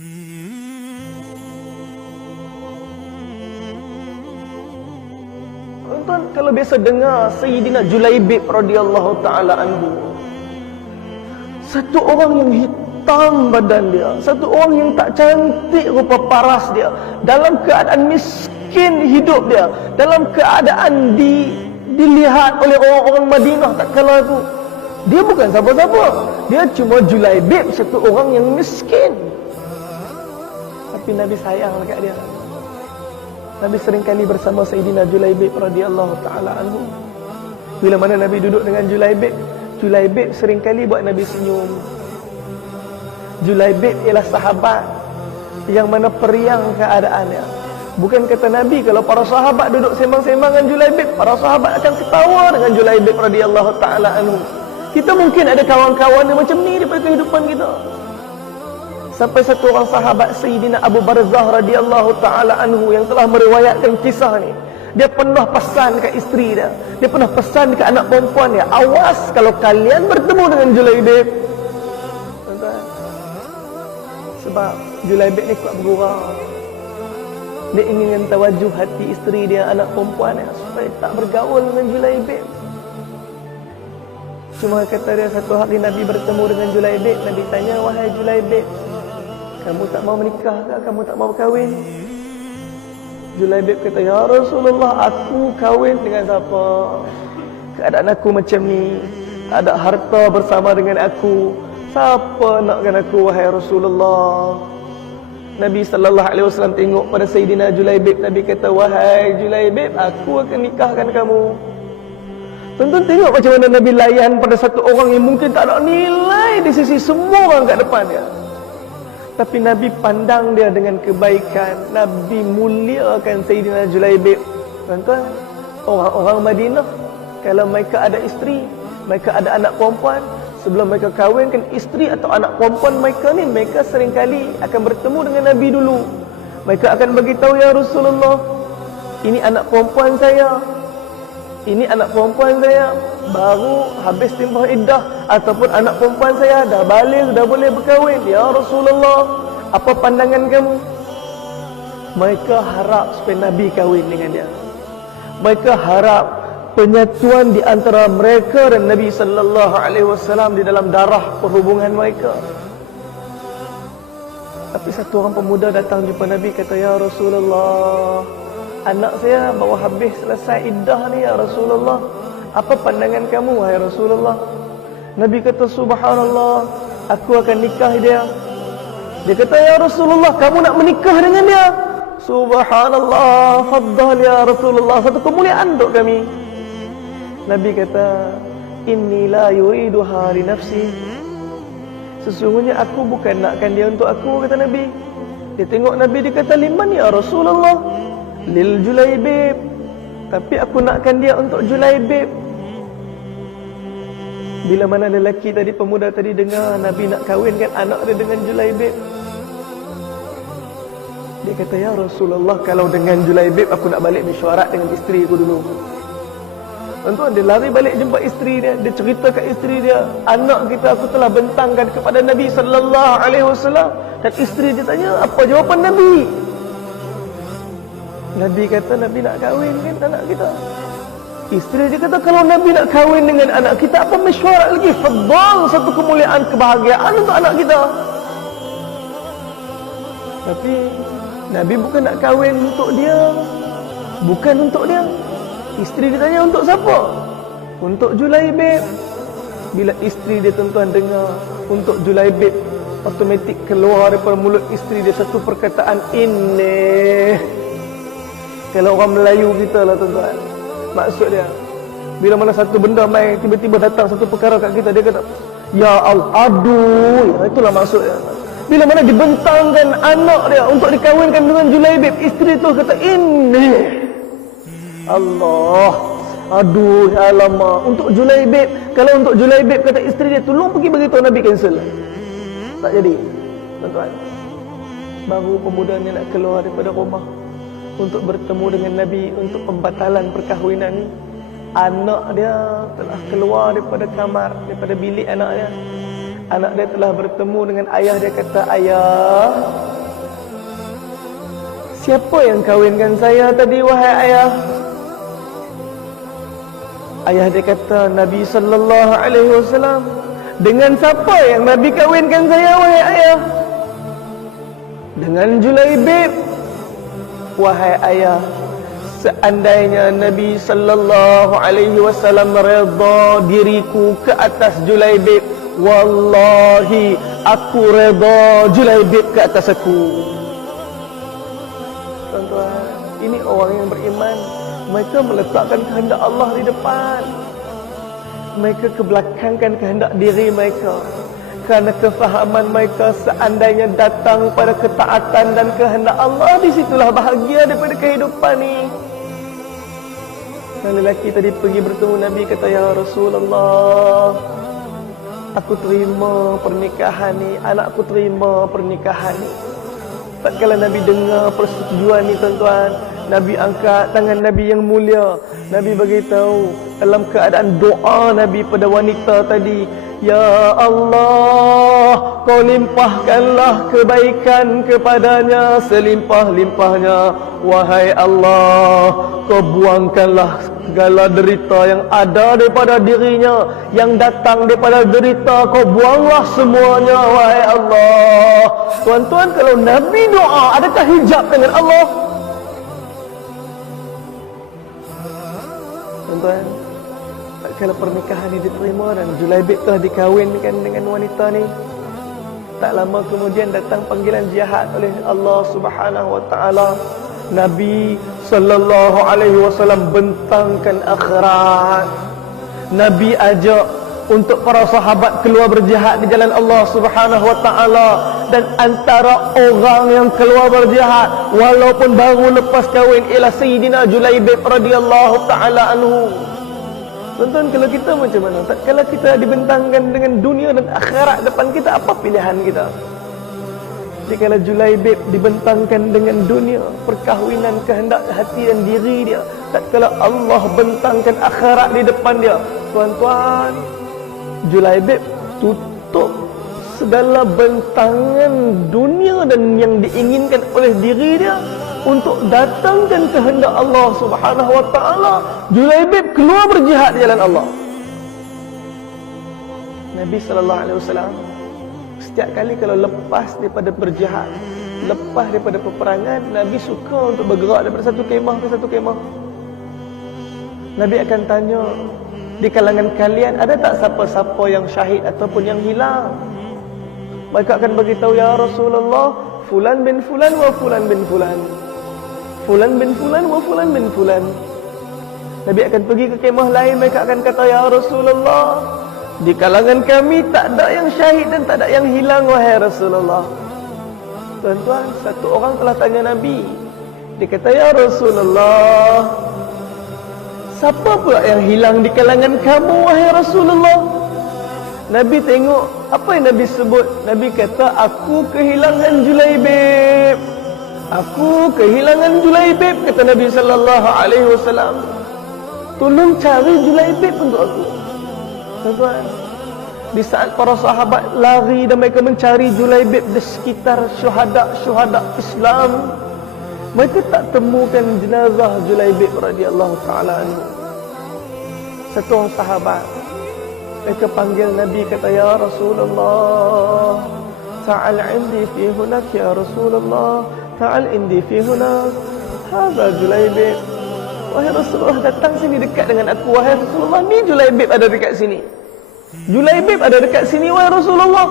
Tuan, kalau biasa dengar Sayyidina Julaibib radhiyallahu taala anhu, satu orang yang hitam badan dia, satu orang yang tak cantik rupa paras dia, dalam keadaan miskin hidup dia, dalam keadaan dilihat oleh orang-orang Madinah tak kala itu. Dia bukan siapa-siapa, dia cuma Julaibib, satu orang yang miskin. Tapi Nabi sayang dekat dia. Nabi seringkali bersama Sayyidina Julaibib radhiyallahu taala anhu. Bila mana Nabi duduk dengan Julaibib, Julaibib seringkali buat Nabi senyum. Julaibib ialah sahabat yang mana periang keadaannya. Bukan kata Nabi, kalau para sahabat duduk sembang-sembang dengan Julaibib, para sahabat akan ketawa dengan Julaibib radhiyallahu taala anhu. Kita mungkin ada kawan-kawan yang macam ni daripada kehidupan kita. Sampai satu orang sahabat Sayyidina Abu Barzah radhiyallahu taala anhu yang telah meriwayatkan kisah ni, dia pernah pesan ke isteri dia, dia pernah pesan ke anak perempuan dia, awas kalau kalian bertemu dengan Julaibib. Sebab Julaibib ni kuat bergurau. Dia ingin tawajuh hati isteri dia, anak perempuan dia, supaya tak bergaul dengan Julaibib. Cuma kata dia, satu hari Nabi bertemu dengan Julaibib. Nabi tanya, wahai Julaibib, kamu tak mau menikah ke? Kamu tak mau kahwin? Julaibib kata, ya Rasulullah, aku kahwin dengan siapa? Keadaan aku macam ni, ada harta bersama dengan aku, siapa nakkan aku, wahai Rasulullah? Nabi SAW tengok pada Sayyidina Julaibib. Nabi kata, wahai Julaibib, aku akan nikahkan kamu. Tuan-tuan tengok macam mana Nabi layan pada satu orang yang mungkin tak ada nilai di sisi semua orang kat depan dia. Tapi Nabi pandang dia dengan kebaikan. Nabi muliakan Sayyidina Julaibib. Tuan-tuan, orang-orang Madinah, kalau mereka ada isteri, mereka ada anak perempuan, sebelum mereka kahwinkan isteri atau anak perempuan mereka ni, mereka seringkali akan bertemu dengan Nabi dulu. Mereka akan beritahu, ya Rasulullah, ini anak perempuan saya, ini anak perempuan saya baru habis timbah iddah, ataupun anak perempuan saya dah balik, dah boleh berkahwin. Ya Rasulullah, apa pandangan kamu? Mereka harap supaya Nabi kahwin dengan dia. Mereka harap penyatuan di antara mereka dan Nabi sallallahu alaihi wasallam di dalam darah perhubungan mereka. Tapi satu orang pemuda datang jumpa Nabi, kata, ya Rasulullah, anak saya baru habis selesai iddah ni, ya Rasulullah, apa pandangan kamu, wahai Rasulullah? Nabi kata, subhanallah, aku akan nikah dia. Dia kata, ya Rasulullah, kamu nak menikah dengan dia? Subhanallah, faddal ya Rasulullah, satu kemuliaan untuk kami. Nabi kata, inni la yuriduha li nafsi, sesungguhnya aku bukan nakkan dia untuk aku, kata Nabi. Dia tengok Nabi, dia kata, liman ya Rasulullah? Lil Julaibib, tapi aku nakkan dia untuk Julaibib. Bila mana lelaki tadi, pemuda tadi dengar Nabi nak kahwinkan anak dia dengan Julaibib, dia kata, ya Rasulullah, kalau dengan Julaibib aku nak balik mesyuarat dengan isteri aku dulu. Tuan-tuan, dia lari balik jumpa isteri dia, dia cerita kat isteri dia, anak kita aku telah bentangkan kepada Nabi sallallahu alaihi wasallam. Dan isteri dia tanya, apa jawapan Nabi? Nabi kata, Nabi nak kahwin kan anak kita. Isteri dia kata, kalau Nabi nak kahwin dengan anak kita, apa mesyuarat lagi? Fadal, satu kemuliaan, kebahagiaan untuk anak kita. Tapi Nabi bukan nak kahwin untuk dia, bukan untuk dia. Isteri dia tanya, untuk siapa? Untuk Julaibib. Bila isteri dia, tuan-tuan, dengar untuk Julaibib, automatik keluar daripada mulut isteri dia satu perkataan, inni. Kalau orang Melayu kita lah, tuan-tuan, maksud dia, bila mana satu benda mai tiba-tiba datang satu perkara kat kita, dia kata, ya Allah, aduh. Itulah maksud dia. Bila mana dibentangkan anak dia untuk dikahwinkan dengan Julaibib, isteri tu kata, inni. Allah, aduh, alamak, untuk Julaibib. Kalau untuk Julaibib, kata isteri dia, tolong pergi beritahu Nabi cancel. Tak jadi, tuan-tuan. Baru pemuda ni nak keluar daripada rumah untuk bertemu dengan Nabi untuk pembatalan perkahwinan ni, anak dia telah keluar daripada kamar, daripada bilik anak dia. Anak dia telah bertemu dengan ayah dia, kata, ayah, siapa yang kahwinkan saya tadi wahai ayah? Ayah dia kata, Nabi sallallahu alaihi wasallam. Dengan siapa yang Nabi kahwinkan saya wahai ayah? Dengan Julaibib. Wahai ayah, seandainya Nabi sallallahu alaihi wasallam redha diriku ke atas Julaibib, wallahi aku redha Julaibib ke atas aku. Tuan-tuan, ini orang yang beriman. Mereka meletakkan kehendak Allah di depan. Mereka kebelakangkan kehendak diri mereka. Kerana kefahaman mereka, seandainya datang pada ketaatan dan kehendak Allah, di situlah bahagia daripada kehidupan ni. Dan lelaki tadi pergi bertemu Nabi, kata, ya Rasulullah, aku terima pernikahan ni, anakku terima pernikahan ni. Tak kala Nabi dengar persetujuan ni, tuan-tuan, Nabi angkat tangan Nabi yang mulia. Nabi beritahu dalam keadaan doa Nabi pada wanita tadi, ya Allah, kau limpahkanlah kebaikan kepadanya selimpah-limpahnya. Wahai Allah, kau buangkanlah segala derita yang ada daripada dirinya, yang datang daripada derita, kau buanglah semuanya, wahai Allah. Tuan-tuan, kalau Nabi doa, adakah hijab dengan Allah? Tuan-tuan, tak kala pernikahan ini diterima dan Julaibib telah dikahwinkan dengan wanita ni, tak lama kemudian datang panggilan jihad oleh Allah Subhanahu wa taala. Nabi sallallahu alaihi wasallam bentangkan akhirat. Nabi ajak untuk para sahabat keluar berjihad di jalan Allah Subhanahu wa taala, dan antara orang yang keluar berjihad walaupun baru lepas kahwin ialah Sayyidina Julaibib radhiyallahu taala anhu. Tuan-tuan, kalau kita macam mana? Tak kala kita dibentangkan dengan dunia dan akhirat depan kita, apa pilihan kita? Jadi kalau Julaibib dibentangkan dengan dunia, perkahwinan, kehendak hati dan diri dia, tak kala Allah bentangkan akhirat di depan dia, tuan-tuan, Julaibib tutup segala bentangan dunia dan yang diinginkan oleh diri dia untuk datangkan kehendak Allah Subhanahu wa taala. Julaibib keluar berjihad di jalan Allah. Nabi sallallahu alaihi wasallam setiap kali kalau lepas daripada berjihad, lepas daripada peperangan, Nabi suka untuk bergerak daripada satu kemah ke satu kemah. Nabi akan tanya, di kalangan kalian ada tak siapa-siapa yang syahid ataupun yang hilang? Mereka akan beritahu, ya Rasulullah, fulan bin fulan wa fulan bin fulan, fulan bin fulan wa fulan bin fulan. Nabi akan pergi ke kemah lain, mereka akan kata, ya Rasulullah, di kalangan kami tak ada yang syahid dan tak ada yang hilang, wahai Rasulullah. Tuan-tuan, satu orang telah tanya Nabi. Dia kata, ya Rasulullah, siapa pula yang hilang di kalangan kamu, wahai Rasulullah? Nabi tengok, apa yang Nabi sebut? Nabi kata, aku kehilangan Julaibib. Aku kehilangan Julaibib, kata Nabi sallallahu alaihi wasallam. Tolong cari Julaibib untuk aku. Tuan-tuan, di saat para sahabat lari dan mereka mencari Julaibib di sekitar syuhada Islam, mereka tak temukan jenazah Julaibib radhiyallahu taala anhu. Satu orang sahabat, mereka panggil Nabi, kata, ya Rasulullah, ta'al indi fi hunak, ya Rasulullah, ta'al indi fi hunak, hadha Julaibib. Wahai Rasulullah, datang sini dekat dengan aku, wahai Rasulullah, ni Julaibib ada dekat sini. Julaibib ada dekat sini, wahai Rasulullah.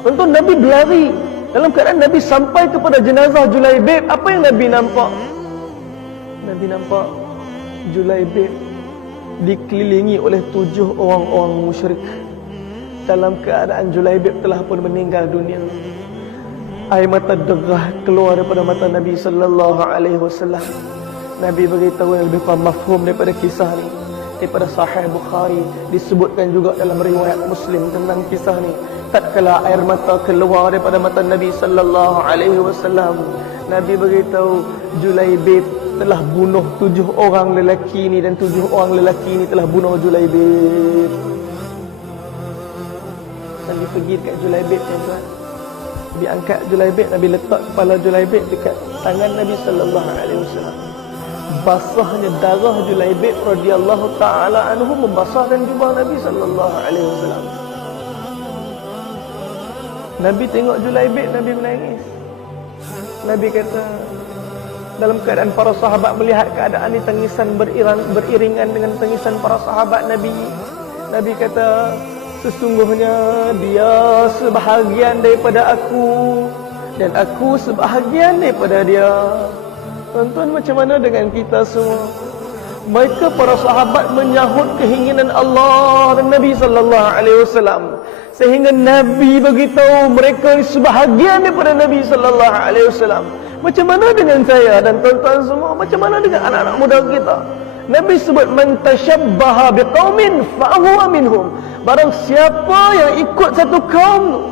Tentu Nabi berlari. Dalam keadaan Nabi sampai kepada jenazah Julaibib, apa yang Nabi nampak? Nabi nampak Julaibib dikelilingi oleh 7 orang-orang musyrik. Dalam keadaan Julaibib telah pun meninggal dunia. Air mata derah keluar daripada mata Nabi sallallahu alaihi wasallam. Nabi beritahu yang lebih mafhum daripada kisah ni, daripada Sahih Bukhari, disebutkan juga dalam riwayat Muslim tentang kisah ni. Tatkala air mata keluar daripada mata Nabi sallallahu alaihi wasallam, Nabi beritahu Julaibib telah bunuh 7 orang lelaki ni, dan 7 orang lelaki ni telah bunuh Julaibib. Dan di pergi dekat Julaibib, tuan-tuan. Nabi angkat Julaibib, Nabi letak kepala Julaibib dekat tangan Nabi sallallahu alaihi wasallam. Basahnya darah Julaibib radhiyallahu taala anhu membasahkan jubah Nabi sallallahu alaihi wasallam. Nabi tengok Julaibib, Nabi menangis. Nabi kata, dalam keadaan para sahabat melihat keadaan ini, tangisan beriringan dengan tangisan para sahabat Nabi. Nabi kata, sesungguhnya dia sebahagian daripada aku dan aku sebahagian daripada dia. Tuan-tuan, macam mana dengan kita semua? Mereka para sahabat menyahut keinginan Allah dan Nabi sallallahu alaihi wasallam, sehingga Nabi beritahu mereka sebahagian daripada Nabi sallallahu alaihi wasallam. Macam mana dengan saya dan tuan-tuan semua? Macam mana dengan anak-anak muda kita? Nabi sebut, man tashabbaha biqaumin fa huwa minhum. Barang siapa yang ikut satu kaum,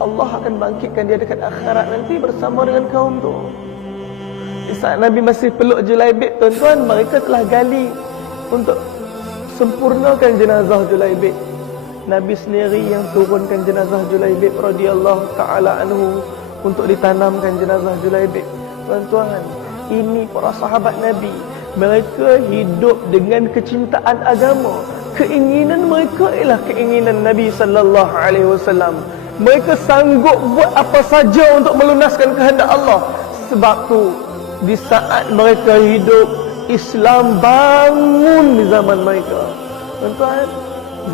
Allah akan bangkitkan dia dekat akhirat nanti bersama dengan kaum tu. Di saat Nabi masih peluk Julaibib, tuan-tuan, mereka telah gali untuk sempurnakan jenazah Julaibib. Nabi sendiri yang turunkan jenazah Julaibib radhiyallahu taala anhu untuk ditanamkan jenazah Julaibib. Tuan-tuan, ini para sahabat Nabi. Mereka hidup dengan kecintaan agama. Keinginan mereka ialah keinginan Nabi sallallahu alaihi wasallam. Mereka sanggup buat apa saja untuk melunaskan kehendak Allah. Sebab tu, di saat mereka hidup, Islam bangun di zaman mereka. Tuan-tuan,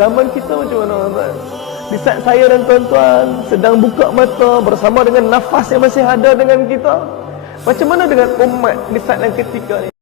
zaman kita macam mana, tuan-tuan? Di saat saya dan tuan-tuan sedang buka mata bersama dengan nafas yang masih ada dengan kita, macam mana dengan umat di saat dan ketika ni?